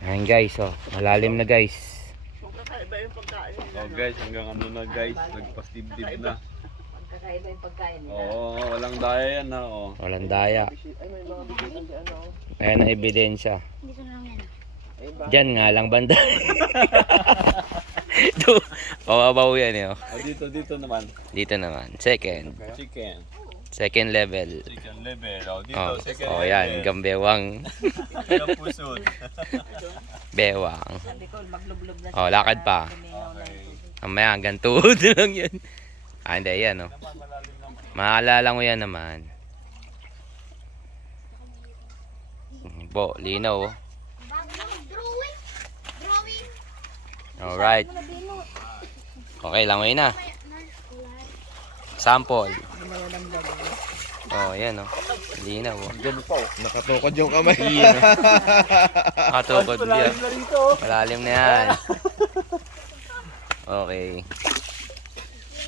Ayan guys, oh. Malalim na guys. Oh guys, hanggang ano na guys, nagpastibdib na. Magkakaiba yung pagkain nila. Oo, walang daya yan ha. Oh. Walang daya. Ayan ang ebidensya. Dito na lang yan. Diyan nga lang banda. Ito, pababaw yan eh. Oh. Oh, dito naman. Dito naman, second. Chicken. Second level. Chicken level. Oh, dito Oh, second oh level. yan, gambewang. Ilang pusod. Bewang. Sabi ko, maglublob na Oh, lakad pa. Okay. Mamaya hanggang tuhod lang yan. Ah, hindi, yan oh. Maalala mo yan naman. Po, linaw oh. Drawing. Alright. Okay, langoy na. Sample. Oh, yan oh. Linaw oh. Nakatukod yung kamay. Yan oh. Nakatukod yan. Malalim na yan. Okay.